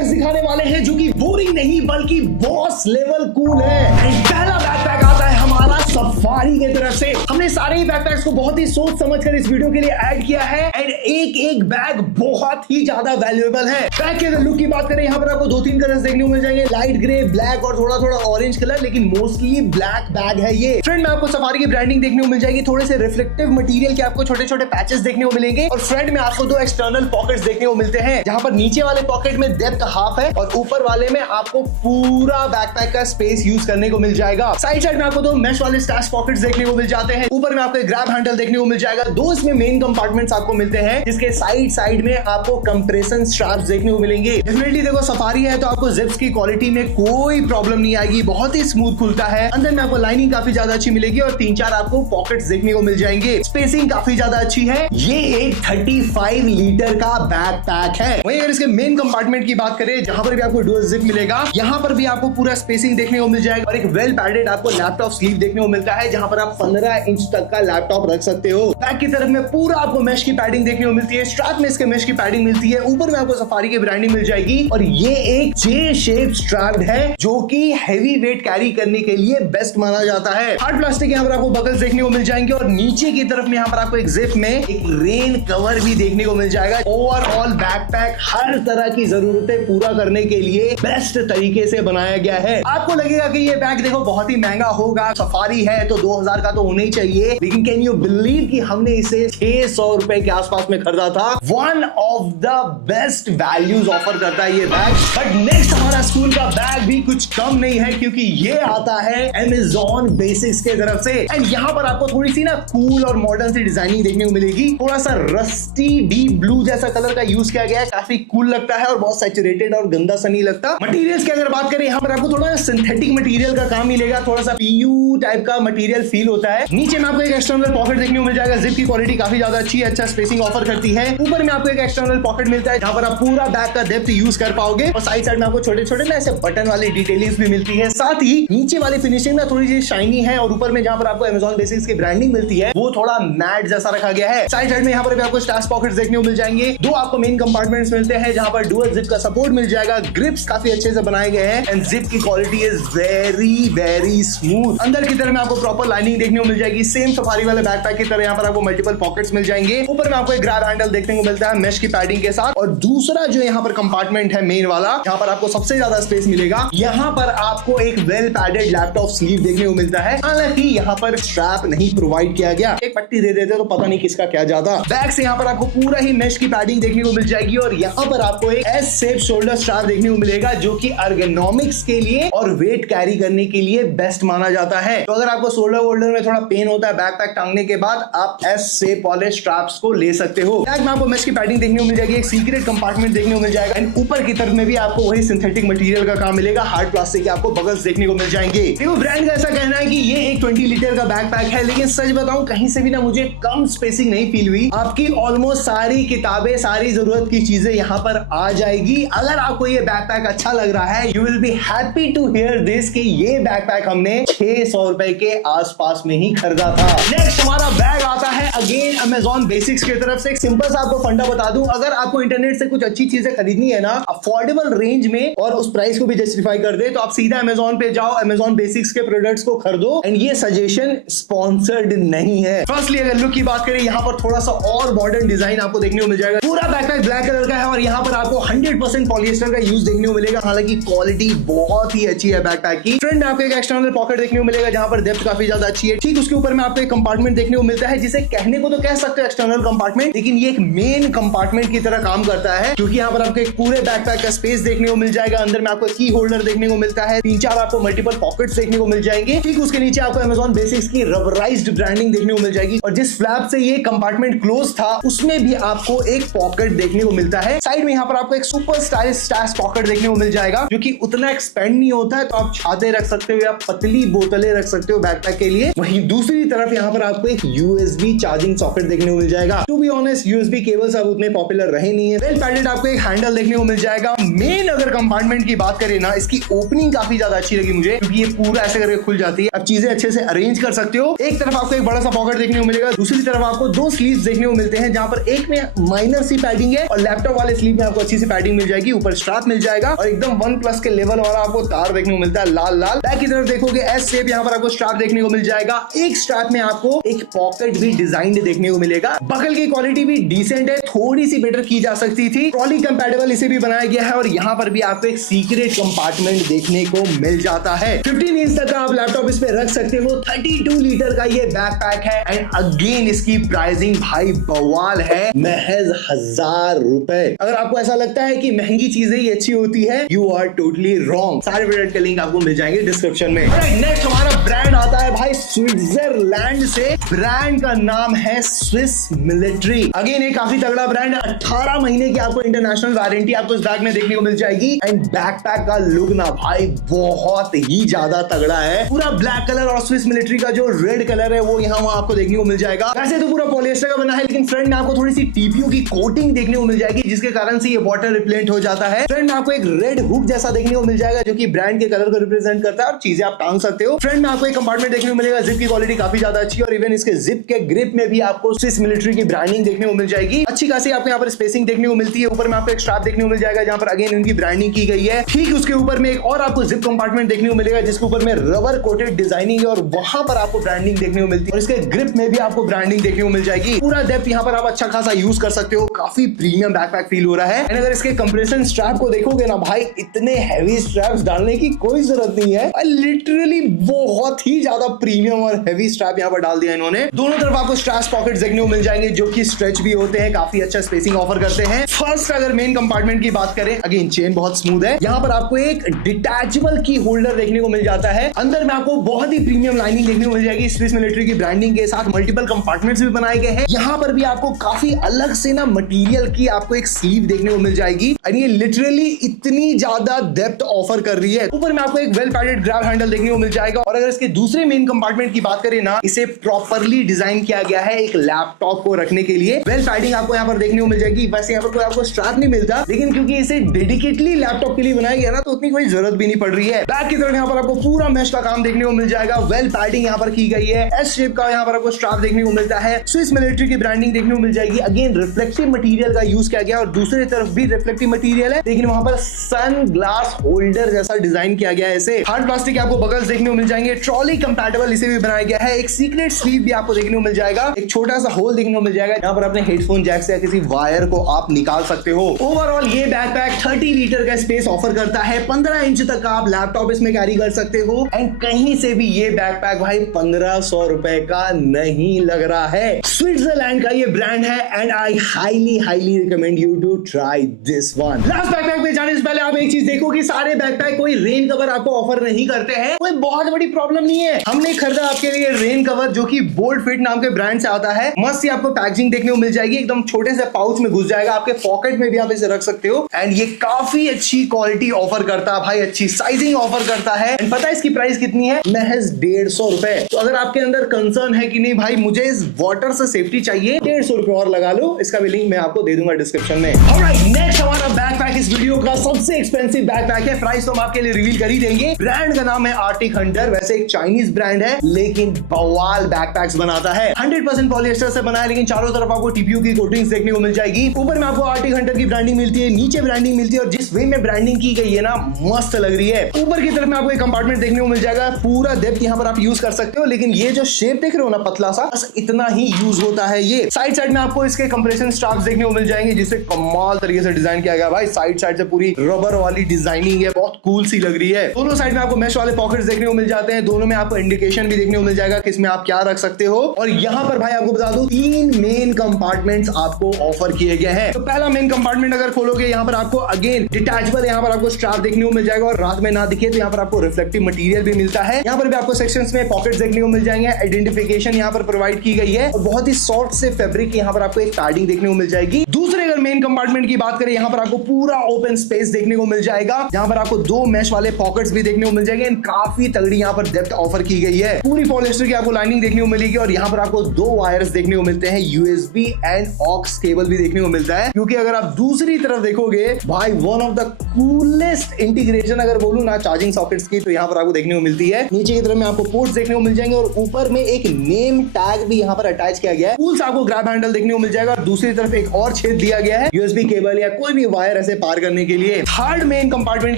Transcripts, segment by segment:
Backpacks दिखाने वाले हैं जो कि बोरिंग नहीं बल्कि बॉस लेवल कूल है। पहला बैकपैक आता है हमारा सफारी की तरफ से। हमने सारे ही बैकपैक्स को बहुत ही सोच समझकर इस वीडियो के लिए ऐड किया है एंड एक एक बैग बहुत ही ज्यादा वैल्यूएबल है। बैग के अगर लुक की बात करें, यहाँ पर आपको 2-3 कलर्स देखने को मिल जाएंगे, लाइट ग्रे, ब्लैक और थोड़ा थोड़ा ऑरेंज कलर, लेकिन मोस्टली ब्लैक बैग है ये। फ्रंट में आपको सफारी की ब्रांडिंग देखने को मिल जाएगी, थोड़े से रिफ्लेक्टिव मटेरियल के आपको छोटे छोटे पैचेस देखने को मिलेंगे और फ्रंट में आपको 2 एक्सटर्नल पॉकेट्स देखने को मिलते हैं, जहां पर नीचे वाले पॉकेट में डेप्थ हाफ है और ऊपर वाले में आपको पूरा बैकपैक का स्पेस यूज करने को मिल जाएगा। साइड साइड में आपको 2 मेश वाले स्टैश पॉकेट्स देखने को मिल जाते हैं। ऊपर में आपको एक ग्रैब हैंडल देखने को मिल जाएगा। 2 इसमें मेन कंपार्टमेंट्स आपको मिलते हैं, जिसके साइड साइड में आपको कंप्रेशन स्ट्रैप्स देखने को मिलेंगे। डेफिनेटली देखो सफारी है तो आपको जिप्स की क्वालिटी में कोई प्रॉब्लम नहीं आएगी, बहुत ही स्मूथ खुलता है। अंदर में आपको लाइनिंग काफी ज्यादा अच्छी मिलेगी और 3-4 आपको पॉकेट्स देखने को मिल जाएंगे। स्पेसिंग काफी ज्यादा अच्छी है। ये एक 35 लीटर का बैकपैक है। वहीं अगर इसके मेन कंपार्टमेंट की बात करें, जहां पर भी आपको डुअल जिप मिलेगा, यहां पर भी आपको पूरा स्पेसिंग देखने को मिल जाएगा और एक वेल पैडेड आपको लैपटॉप स्लीव देखने को मिलता है, जहां पर आप 15 इंच तक का लैपटॉप रख सकते हो। बैक की तरफ में पूरा आपको मेश की पैडिंग देखने को मिलती है, स्ट्रैप में इसके मेश की पैडिंग मिलती है, ऊपर में आपको सफारी की ब्रांडिंग मिल जाएगी और ये एक जे शेप स्ट्रैप है जो कि हेवी वेट कैरी करने के लिए बेस्ट माना जाता है। हार्ड प्लास्टिक यहाँ पर आपको बकल्स देखने को मिल जाएंगे और नीचे की तरफ में यहाँ पर आपको एक जिप में एक रेन कवर भी देखने को मिल जाएगा। ओवरऑल बैकपैक हर तरह की जरूरतें पूरा करने के लिए बेस्ट तरीके से बनाया गया है। आपको लगेगा कि ये बैग देखो बहुत ही महंगा होगा, सफारी है तो 2000 का तो होना ही चाहिए, लेकिन कैन यू बिलीव कि हमने इसे 600 रुपए के आसपास में खरीदा था। One of the best values offer करता है ये बैग। बट नेक्स्ट हमारा स्कूल का बैग भी कुछ कम नहीं है, क्योंकि ये आता है Amazon बेसिक्स के तरफ से एंड यहाँ पर आपको थोड़ी सी ना कूल और मॉडर्न सी डिजाइनिंग देखने को मिलेगी। थोड़ा सा रस्टी डीप ब्लू जैसा कलर का यूज किया गया है, काफी कूल लगता है और बहुत सैचुरेटेड और गंदा सा नहीं लगता। मटेरियल्स की अगर बात करें, यहाँ पर आपको थोड़ा सिंथेटिक मटेरियल का काम मिलेगा, थोड़ा सा पीयू टाइप का मटेरियल फील होता है। नीचे में आपको एक एक्सटर्नल पॉकेट देखने को मिल जाएगा, जिप की क्वालिटी काफी ज्यादा अच्छी है, अच्छा स्पेसिंग ऑफर करती है। ऊपर में आपको एक एक्सटर्नल पॉकेट मिलता है, जहां पर आप पूरा बैग का डेप्थ यूज कर पाओगे और साइड साइड में आपको छोटे छोटे ना ऐसे बटन वाली डिटेलिंग्स भी मिलती है। साथ ही नीचे वाली फिनिशिंग ना थोड़ी सी शाइनी है और ऊपर में जहां पर आपको Amazon बेसिक्स की ब्रांडिंग मिलती है वो थोड़ा मैट जैसा रखा गया है। साइड साइड में यहाँ पर भी आपको स्टैश पॉकेट्स देखने को मिल जाएंगे। 2 आपको मेन कंपार्टमेंट्स मिलते हैं, जहां पर डुअल जिप का सपोर्ट मिल जाएगा। ग्रिप्स काफी अच्छे से बनाए गए हैं एंड जिप की quality is very very smooth. अंदर की तरफ में आपको प्रॉपर लाइनिंग देखने को मिल जाएगी, सेम सफारी वाले बैकपैक की तरह यहाँ पर आपको मल्टीपल पॉकेट्स मिल जाएंगे। ऊपर में आपको एक ग्रैब हैंडल देखने को मिलता है मेश की पैडिंग के साथ। और दूसरा जो यहाँ पर कंपार्टमेंट है मेन वाला, जहां पर आपको सबसे ज्यादा स्पेस मिलेगा, यहाँ पर आपको एक वेल पैडेड लैपटॉप स्लीव देखने को मिलता है। हालांकि यहाँ पर स्ट्रैप नहीं प्रोवाइड किया गया, एक पट्टी दे देते तो पता नहीं किसका क्या ज्यादा। बैक से यहाँ पर आपको पूरा ही मेश की पैडिंग देखने को मिल जाएगी और यहाँ पर आपको एक एस शेप शोल्डर स्ट्रैप देखने को मिलेगा, जो कि एर्गोनॉमिक्स के लिए और वेट कैरी करने के लिए बेस्ट माना जाता है। तो अगर आपको शोल्डर वोल्डर में थोड़ा पेन होता है बैकपैक टांगने के बाद, आप एस शेप वाले स्ट्रैप्स को ले सकते हो। बैक में आपको मेश की पैडिंग देखने को मिल जाएगी, एक सीक्रेट कंपार्टमेंट देखने को मिल जाएगा एंड ऊपर की तरफ में भी आपको वही सिंथेटिक मटेरियल का काम मिलेगा। हार्ड प्लास्टिक के आपको बगल्स देखने को मिल जाएंगे। देखो ब्रांड का ऐसा कहना है कि ये एक 20 लीटर का बैकपैक है, लेकिन सच बताऊं कहीं से भी ना मुझे कम स्पेसिंग नहीं फील हुई। आपकी ऑलमोस्ट सारी किताबें, सारी जरूरत की चीजें यहाँ पर आ जाएगी। अगर आपको ये बैकपैक अच्छा लग रहा है, you will be happy to hear this कि ये बैकपैक हमने 600 रुपए के आसपास में ही खरीदा था। नेक्स्ट हमारा बैग आता है अगेन Amazon बेसिक्स की तरफ से। एक सिंपल सा आपको फंडा बता दूं, अगर आपको इंटरनेट से कुछ अच्छी चीजें खरीदनी है ना अफोर्डेबल रेंज में और उस प्राइस को भी जस्टिफाई कर दे, तो आप सीधा Amazon पे जाओ, Amazon बेसिक्स के प्रोडक्ट्स को खरीदो। एंड ये सजेशन स्पॉन्सर्ड नहीं है। फर्स्टली अगर लुक की बात करें, यहाँ पर थोड़ा सा और मॉडर्न डिजाइन आपको देखने को मिल जाएगा। पूरा बैकपैक ब्लैक कलर का है और यहाँ पर आपको 100% पॉलिएस्टर का यूज देखने को मिलेगा। हालांकि क्वालिटी बहुत ही अच्छी है बैकपैक की। फ्रंट में आपको एक एक्सटर्नल पॉकेट देखने को मिलेगा, जहां पर डेप्थ काफी ज्यादा अच्छी है। ठीक उसके ऊपर में आपको एक कंपार्टमेंट देखने को मिलता है, जिसे कहने को तो कह सकते हो एक्सटर्नल कंपार्टमेंट, लेकिन ये एक मेन कंपार्टमेंट की तरह काम करता है, क्योंकि यहाँ पर आपको एक पूरे बैकपैक का स्पेस देखने को मिल जाएगा। अंदर में आपको की होल्डर देखने को मिलता है, 3-4 आपको मल्टीपल पॉकेट्स देखने को मिल जाएंगे। ठीक उसके नीचे आपको Amazon बेसिक्स की रबराइज्ड ब्रांडिंग देखने को मिल जाएगी और जिस फ्लैप से ये कंपार्टमेंट क्लोज था उसमें भी आपको एक पॉकेट देखने को मिलता है। साइड में यहाँ पर आपको एक सुपर स्टाइलिश स्टैश पॉकेट देखने को मिल जाएगा, जो कि उतना एक्सपेंड नहीं होता है, तो आप छाते रख सकते हो या पतली बोतलें रख सकते हो बैकपैक के लिए। वहीं दूसरी तरफ यहाँ पर आपको एक USB चार्जिंग सॉकेट देखने को मिल जाएगा। To be honest USB cables अब उतने पॉपुलर रहे नहीं है। वेल पैडेड आपको एक हैंडल देखने को मिल जाएगा। मेन अगर कंपार्टमेंट की बात करें ना, इसकी ओपनिंग काफी ज्यादा अच्छी लगी मुझे, क्योंकि ये पूरा ऐसे करके खुल जाती है। अब चीजें अच्छे से अरेंज कर सकते हो। एक तरफ आपको एक बड़ा सा पॉकेट देखने को मिलेगा, दूसरी तरफ आपको दो स्लीव्स देखने को मिलते हैं, जहां पर एक में माइनर सी पैडिंग है और लैपटॉप वाले स्लीव में आपको अच्छी सी पैडिंग मिल जाएगी। ऊपर स्ट्रैप मिल जाएगा और एकदम 1+ के लेवल वाला आपको तार देखने को मिलता है, लाल लाल। बैक की तरफ देखोगे एस शेप, यहाँ पर आपको स्ट्रैप देखने को मिल जाएगा। एक स्ट्रैप में आपको एक पॉकेट भी डिजाइन्ड देखने को मिलेगा। बगल की क्वालिटी भी डिसेंट है, थोड़ी सी बेटर की जा सकती थी। ट्रॉली कंपैटिबल इसे भी बनाया गया है और यहाँ पर भी आपको एक सीक्रेट कंपार्टमेंट देखने को मिल जाता है। 15 इंच तक आप लैपटॉप इस पे रख सकते हो। 32 लीटर का ये बैकपैक है एंड अगेन इसकी प्राइसिंग भाई बवाल है, महज 1000 रुपए। अगर आपको ऐसा लगता है कि महंगी चीजें ही अच्छी होती है, यू आर टोटली रॉन्ग। सारे प्रोडक्ट के लिंक आपको मिल जाएंगे डिस्क्रिप्शन में। नेक्स्ट हमारा ब्रांड आता है भाई स्विट्जरलैंड से। ब्रांड का नाम है स्विस मिलिट्री। अगेन एक काफी तगड़ा ब्रांड है। 18 महीने की आपको इंटरनेशनल वारंटी आपको इस बैग में देखने को मिल जाएगी एंड बैकपैक का लुक ना भाई बहुत ही ज्यादा तगड़ा है। पूरा ब्लैक कलर और स्विस मिलिट्री का जो रेड कलर है वो यहाँ वहाँ आपको देखने को मिल जाएगा। वैसे तो पूरा पॉलिएस्टर का बना है, लेकिन फ्रंट में आपको थोड़ी सी टीपीयू की कोटिंग देखने को मिल जाएगी, जिसके कारण से ये वाटर रिपेलेंट हो जाता है। फ्रंट में आपको एक रेड हुक जैसा देखने को मिल जाएगा, जो कि ब्रांड के कलर को रिप्रेजेंट करता है और चीजें आप टांग सकते हो। फ्रंट में आपको एक कंपार्टमेंट देखने को मिलेगा। जिप की क्वालिटी काफी ज्यादा अच्छी है और इवन इसके जिप के ग्रिप में भी आपको स्विस मिलिट्री की ब्रांडिंग देखने को मिल जाएगी। अच्छी खासी आपको यहाँ पर स्पेसिंग देखने को मिलती है। ऊपर में आपको एक स्ट्रैप देखने को मिल जाएगा, जहां पर अगेन इनकी ब्रांडिंग की गई है। ठीक उसके ऊपर में एक और आपको जिप कंपार्टमेंट देखने को मिलेगा, जिसके ऊपर में रबर कोटेड डिजाइनिंग है और वहां पर आपको ब्रांडिंग देखने को मिलती है और इसके ग्रिप में भी आपको ब्रांडिंग देखने को मिल जाएगी। पूरा डेप्थ यहाँ पर आप अच्छा खासा यूज कर सकते हो। काफी प्रीमियम बैकपैक फील हो रहा है। एंड अगर इसके कंप्रेशन स्ट्रैप को देखोगे ना भाई, इतने हैवी स्ट्रैप्स डालने की कोई जरूरत नहीं है। लिटरली बहुत ही ज्यादा प्रीमियम और हैवी स्ट्रैप यहाँ पर डाल दिया इन्होंने। दोनों तरफ आपको स्ट्रैप पॉकेट्स देखने को मिल जाएंगे, जो कि स्ट्रेच भी होते हैं, काफी अच्छा स्पेसिंग ऑफर करते हैं। फर्स्ट अगर मेन कंपार्टमेंट की बात करें, अगेन चेन बहुत स्मूथ है। यहाँ पर आपको एक डिटैचेबल की होल्डर देखने को मिल जाता है। अंदर में आपको बहुत ही प्रीमियम लाइनिंग देखने को मिल जाएगी स्विस मिलिट्री की ब्रांडिंग के साथ। मल्टीपल कंपार्टमेंट्स भी बनाए गए हैं। यहाँ पर भी आपको काफी अलग से ना मटेरियल की आपको एक स्लीव देखने को मिल जाएगी और ये लिटरली इतनी ज्यादा डेप्थ ऑफर कर रही है। ऊपर में आपको एक वेल पैडेड ग्रैब हैंडल देखने को मिल जाएगा। और अगर इसके दूसरे मेन कंपार्टमेंट की बात करें ना, इसे प्रॉपरली डिजाइन किया गया है एक लैपटॉप को रखने के लिए। वेल पैडिंग आपको यहाँ पर देखने को मिल जाएगी। वैसे यहाँ पर कोई आपको स्ट्रैप नहीं मिलता, लेकिन क्योंकि इसे डेडिकेटली लैपटॉप के लिए बनाया गया ना, तो उतनी कोई जरूरत भी नहीं पड़ रही है। बैक की तरफ यहाँ पर आपको पूरा मैश का काम देखने को मिल जाएगा। वेल पैडिंग यहाँ पर की गई है। एस शेप का यहाँ पर आपको स्ट्रैप देखने को मिलता है। स्विस मिलिट्री की ब्रांडिंग देखने को मिल जाएगी। अगेन रिफ्लेक्टिव मटेरियल का यूज किया गया और दूसरी तरफ भी रिफ्लेक्टिव मटेरियल है, लेकिन वहां पर सन ग्लास होल्डर जैसा डिजाइन किया गया है। इसे हार्ड प्लास्टिक के आपको बगल्स देखने को मिल जाएंगे। ट्रॉली कंपैटिबल इसे भी बनाया गया है। एक सीक्रेट स्लीव भी आपको देखने को मिल जाएगा। एक छोटा सा होल देखने को मिल जाएगा, यहाँ पर अपने हेडफोन जैक से या किसी वायर को आप निकाल सकते हो। ओवरऑल ये बैकपैक 30 लीटर का स्पेस ऑफर करता है। 15 इंच तक आप लैपटॉप इसमें कैरी कर सकते हो एंड कहीं से भी ये बैकपैक भाई 1500 रुपए का नहीं लग रहा है। स्विट्जरलैंड का ये ब्रांड है and I highly recommend you to try this one. Last backpack पे जाने से पहले आप एक चीज देखो कि सारे बैकपैक कोई रेन कवर आपको ऑफर नहीं करते हैं। कोई बहुत बड़ी प्रॉब्लम नहीं है। हमने खरीदा आपके लिए रेन कवर, जो कि बोल्ड फिट नाम के ब्रांड से आता है। मस्त ही आपको पैकेजिंग देखने को मिल जाएगी। एकदम छोटे से पाउच में घुस जाएगा, आपके पॉकेट में भी आप इसे रख सकते हो एंड ये काफी अच्छी क्वालिटी ऑफर करता है भाई, अच्छी साइजिंग ऑफर करता है। एंड पता है इसकी प्राइस कितनी है? महज 150 रुपए। तो अगर आपके अंदर कंसर्न है कि नहीं भाई मुझे इस वाटर से सेफ्टी चाहिए, 150 रुपए और लगा लो। इसका भी लिंक मैं आपको दे दूंगा डिस्क्रिप्शन में। ऑलराइट, नेक्स्ट हमारा बैकपैक इस वीडियो का सबसे एक्सपेंसिव बैकपैक है। प्राइस तो हम आपके लिए रिवील कर ही देंगे। ब्रांड का नाम है आर्टिक हंटर। वैसे एक चाइनीज ब्रांड है, लेकिन बवाल बैकपैक्स बनाता है। 100% पॉलिएस्टर से बना है, लेकिन चारों तरफ आपको टीपीयू की कोटिंग्स देखने को मिल जाएगी। ऊपर में आपको आर्टिक हंटर की ब्रांडिंग मिलती है, नीचे ब्रांडिंग मिलती है और जिस वे में ब्रांडिंग की गई है ना, मस्त लग रही है। ऊपर की तरफ में आपको एक कंपार्टमेंट देखने को मिल जाएगा। पूरा डेप्थ यहाँ पर आप यूज कर सकते हो, लेकिन ये जो शेप देख रहे हो ना पतला सा, बस इतना ही यूज होता है। ये साइड में आपको इसके कंप्रेशन स्ट्रैप्स देखने को मिल जाएंगे, जिसे कमाल तरीके से डिजाइन किया गया भाई। साइड से पूरी रबर वाली डिजाइनिंग है, बहुत कूल सी लग रही है। दोनों साइड में आपको मैश वाले पॉकेट्स देखने को मिल जाते हैं। दोनों में आपको इंडिकेशन भी देखने को मिल जाएगा किसमें आप क्या रख सकते हो। और यहाँ पर भाई आपको बता दूं 3 मेन कंपार्टमेंट्स आपको ऑफर किए गए हैं। तो पहला मेन कंपार्टमेंट अगर खोलोगे, यहाँ पर आपको अगेन डिटैचेबल यहाँ पर आपको स्ट्रैप देखने को मिल जाएगा और रात में ना दिखे तो यहाँ पर आपको रिफ्लेक्टिव मटेरियल भी मिलता है। यहाँ पर भी आपको सेक्शंस में पॉकेट्स देखने को मिल जाएंगे। आइडेंटिफिकेशन यहाँ पर प्रोवाइड की गई है और बहुत ही सॉफ्ट से फैब्रिक यहाँ पर आपको एक पैडिंग देखने को मिल जाएगी। दूसरे अगर मेन कंपार्टमेंट की बात करें, यहाँ पर आपको पूरा ओपन स्पेस देखने को मिल जाएगा। जाएगा, जहां पर आपको 2 मैश वाले पॉकेट्स भी देखने को मिल जाएंगे। काफी तगड़ी यहाँ पर डेप्थ ऑफर की गई है। पूरी पॉलिएस्टर की आपको लाइनिंग देखने को मिलेगी और यहाँ पर आपको 2 वायर्स देखने को मिलते हैं, USB एंड ऑक्स केबल भी देखने को मिलता है। क्योंकि अगर आप दूसरी तरफ देखोगे भाई, one of the coolest integration अगर बोलूं ना चार्जिंग सॉकेट्स की, तो यहाँ पर आपको देखने को मिलती है। नीचे की तरफ में आपको पोर्ट्स देखने को मिल जाएंगे और ऊपर में एक नेम टैग भी यहाँ पर अटैच किया गया है। टूल्स आपको ग्रैब हैंडल देखने को मिल जाएगा और दूसरी तरफ एक और छेद दिया गया है USB केबल या कोई भी वायर ऐसे पार करने के लिए। थर्ड मेन कंपार्टमेंट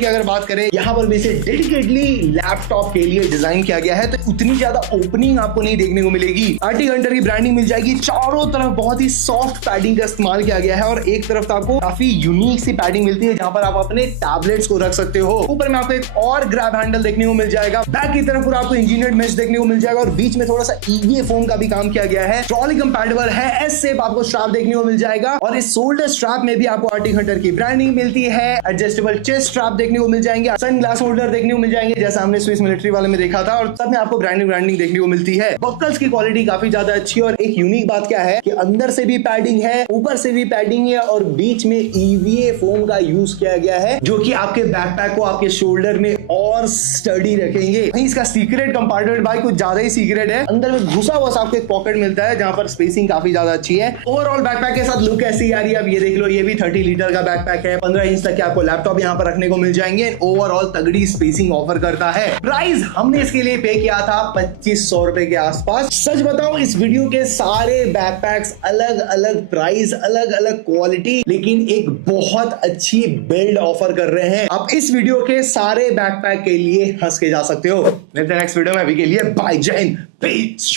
की अगर बात करें, यहाँ पर भी इसे डेडिकेटली लैपटॉप के लिए डिजाइन किया गया है, तो उतनी ज्यादा ओपनिंग आपको नहीं देखने को मिलेगी। आर्टिक हंटर की ब्रांडिंग मिल जाएगी। चारों तरफ बहुत ही सॉफ्ट पैडिंग का इस्तेमाल किया गया है और एक तरफ आपको काफी यूनिक सी पैडिंग मिलती है, जहां पर आप अपने टैबलेट्स को रख सकते हो। ऊपर में आपको एक और ग्रैब हैंडल देखने को मिल जाएगा। बैक की तरफ पूरा आपको इंजीनियर्ड मेश देखने को मिल जाएगा और बीच में थोड़ा सा EVA फोम का भी काम किया गया है। ट्रॉली कंपैटिबल है। एस शेप आपको स्ट्रैप देखने को मिल जाएगा और इस शोल्डर स्ट्रैप में भी आपको आर्टिक हंटर की ब्रांडिंग मिलती है। एडजस्टेबल चेस्ट स्ट्रैप देखने को मिल जाएंगे, सन ग्लास होल्डर देखने को मिल जाएंगे जैसा हमने स्विस मिलिट्री वाले में देखा था, और सब में आपको ब्रांडिंग देखने को मिलती है। बकल्स की क्वालिटी काफी ज्यादा अच्छी है और एक यूनिक बात क्या है कि अंदर से भी पैडिंग है, ऊपर से भी पैडिंग है और बीच में EVA फोम का यूज किया गया है, जो कि आपके बैकपैक को आपके शोल्डर में और स्टडी रखेंगे। वहीं इसका सीक्रेट कंपार्टमेंट भाई कुछ ज्यादा ही सीक्रेट है। अंदर में घुसा हुआ आपको एक पॉकेट मिलता है जहां पर स्पेसिंग काफी ज्यादा अच्छी है। ओवरऑल बैकपैक के साथ लुक कैसी आ रही है अब ये देख लो। ये भी 30 लीटर का बैकपैक है। 15 इंच तक के आपको लैपटॉप यहाँ पर रखने को मिल जाएंगे। ओवरऑल तगड़ी स्पेसिंग ऑफर करता है। प्राइस हमने इसके लिए पे किया था 2500 रुपए के आसपास। सच बताऊं, इस वीडियो के सारे बैकपैक्स अलग अलग प्राइस, अलग अलग क्वालिटी, लेकिन एक बहुत अच्छी बिल्ड ऑफर कर रहे हैं। आप इस वीडियो के सारे बैकपैक के लिए हंस के जा सकते हो। नेक्स्ट वीडियो में अभी के लिए बाय, जय हिंद, पीस।